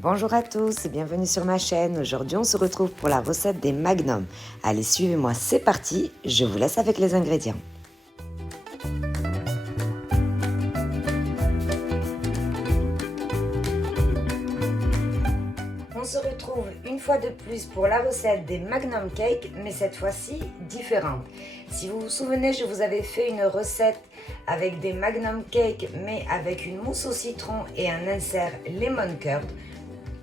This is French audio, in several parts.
Bonjour à tous et bienvenue sur ma chaîne. Aujourd'hui on se retrouve pour la recette des Magnum. Allez, suivez-moi, c'est parti, je vous laisse avec les ingrédients. On se retrouve une fois de plus pour la recette des Magnum Cake, mais cette fois-ci différente. Si vous vous souvenez, je vous avais fait une recette avec des Magnum Cake, mais avec une mousse au citron et un insert lemon curd.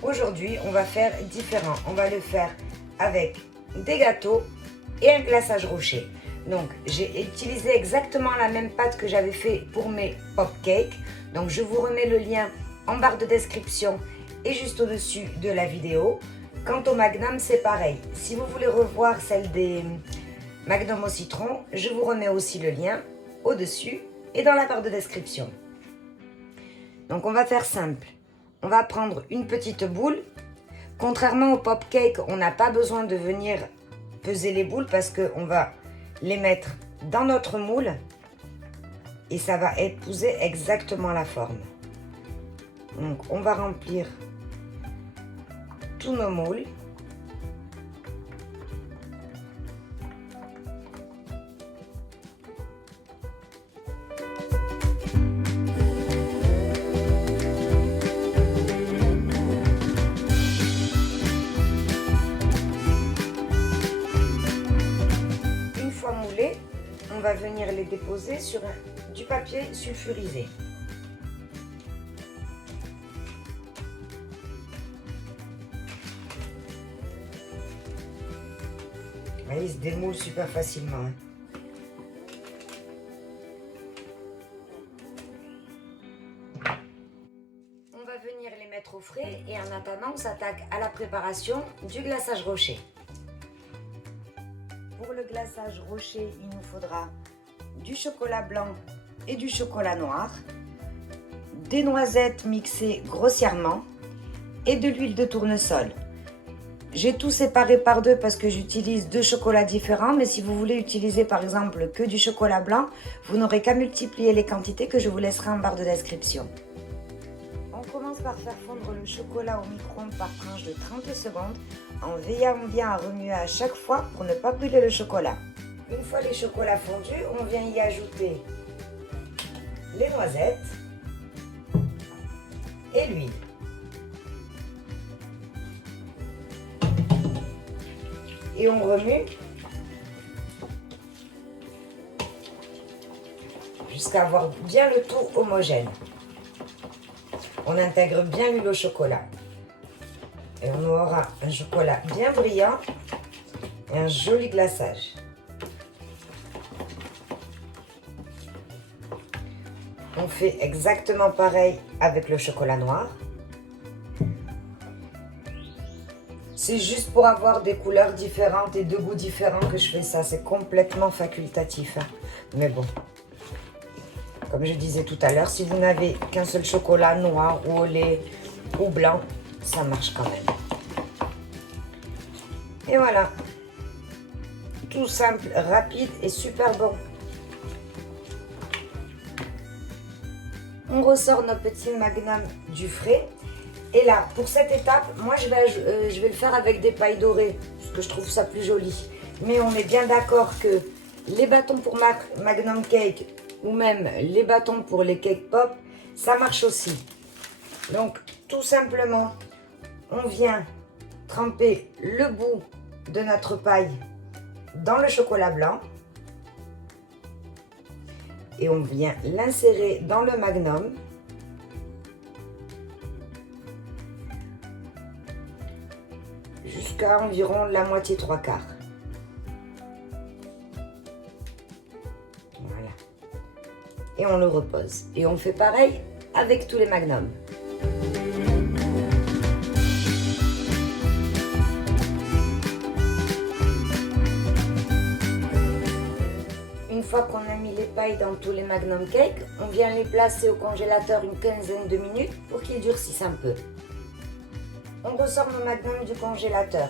Aujourd'hui, on va faire différent. On va le faire avec des gâteaux et un glaçage rocher. Donc, j'ai utilisé exactement la même pâte que j'avais fait pour mes pop cakes. Donc, je vous remets le lien en barre de description et juste au-dessus de la vidéo. Quant au Magnum, c'est pareil. Si vous voulez revoir celle des Magnum au citron, je vous remets aussi le lien au-dessus et dans la barre de description. Donc, on va faire simple. On va prendre une petite boule. Contrairement au pop cake, on n'a pas besoin de venir peser les boules parce qu'on va les mettre dans notre moule et ça va épouser exactement la forme. Donc on va remplir tous nos moules. Moulés, on va venir les déposer sur du papier sulfurisé. Ils se démoulent super facilement. On va venir les mettre au frais et en attendant, on s'attaque à la préparation du glaçage rocher. Pour le glaçage rocher, il nous faudra du chocolat blanc et du chocolat noir, des noisettes mixées grossièrement et de l'huile de tournesol. J'ai tout séparé par deux parce que j'utilise deux chocolats différents, mais si vous voulez utiliser par exemple que du chocolat blanc, vous n'aurez qu'à multiplier les quantités que je vous laisserai en barre de description. On commence par faire fondre le chocolat au micro-ondes par tranche de 30 secondes en veillant bien à remuer à chaque fois pour ne pas brûler le chocolat. Une fois les chocolats fondus, on vient y ajouter les noisettes et l'huile. Et on remue jusqu'à avoir bien le tout homogène. On intègre bien l'huile au chocolat. Et on aura un chocolat bien brillant et un joli glaçage. On fait exactement pareil avec le chocolat noir. C'est juste pour avoir des couleurs différentes et de goûts différents que je fais ça. C'est complètement facultatif. Mais bon, comme je disais tout à l'heure, si vous n'avez qu'un seul chocolat noir ou au lait ou blanc, ça marche quand même. Et voilà, tout simple, rapide et super bon. On ressort nos petits Magnum du frais. Et là, pour cette étape, moi je vais le faire avec des pailles dorées, parce que je trouve ça plus joli. Mais on est bien d'accord que les bâtons pour Magnum Cake, ou même les bâtons pour les cake pop, ça marche aussi. Donc, tout simplement, on vient tremper le bout de notre paille dans le chocolat blanc et on vient l'insérer dans le Magnum jusqu'à environ la moitié, trois quarts. Voilà. Et on le repose. Et on fait pareil avec tous les Magnum. Une fois qu'on a mis les pailles dans tous les Magnum Cake, on vient les placer au congélateur une quinzaine de minutes pour qu'ils durcissent un peu. On ressort nos Magnum du congélateur.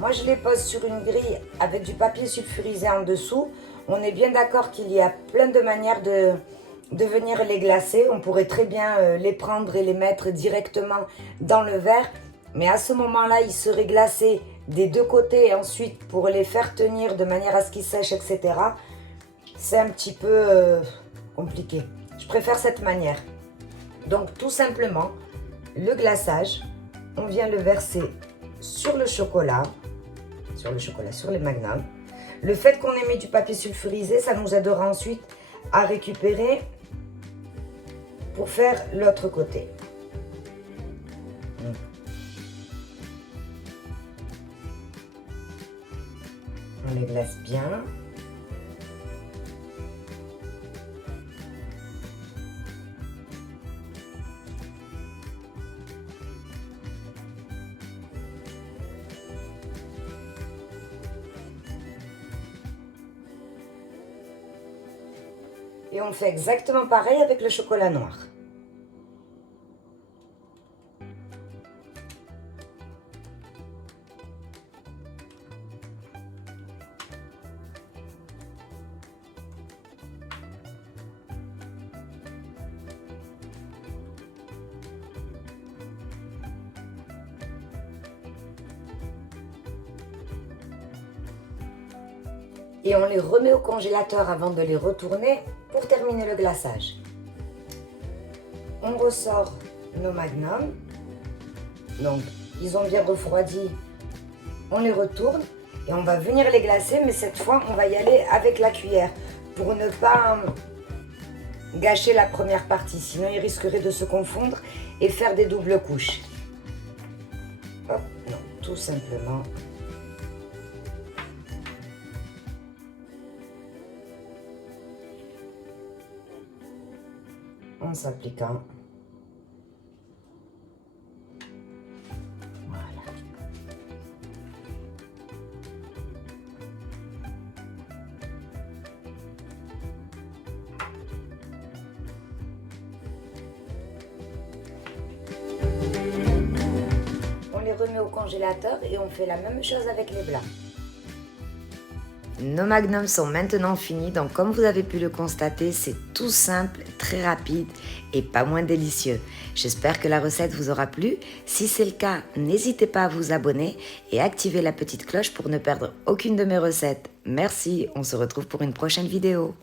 Moi, je les pose sur une grille avec du papier sulfurisé en dessous. On est bien d'accord qu'il y a plein de manières de de venir les glacer. On pourrait très bien les prendre et les mettre directement dans le verre. Mais à ce moment-là, ils seraient glacés des deux côtés et ensuite pour les faire tenir de manière à ce qu'ils sèchent, etc. C'est un petit peu compliqué. Je préfère cette manière. Donc tout simplement, le glaçage, on vient le verser sur le chocolat, sur les magnums. Le fait qu'on ait mis du papier sulfurisé, ça nous aidera ensuite à récupérer pour faire l'autre côté. On les glace bien. Et on fait exactement pareil avec le chocolat noir. Et on les remet au congélateur avant de les retourner pour terminer le glaçage. On ressort nos magnums. Donc, ils ont bien refroidi. On les retourne et on va venir les glacer, mais cette fois, on va y aller avec la cuillère pour ne pas gâcher la première partie. Sinon, ils risqueraient de se confondre et faire des doubles couches. Hop, non, tout simplement. En s'appliquant. Voilà. On les remet au congélateur et on fait la même chose avec les blancs. Nos magnums sont maintenant finis, donc comme vous avez pu le constater, c'est tout simple, très rapide et pas moins délicieux. J'espère que la recette vous aura plu. Si c'est le cas, n'hésitez pas à vous abonner et activer la petite cloche pour ne perdre aucune de mes recettes. Merci, on se retrouve pour une prochaine vidéo.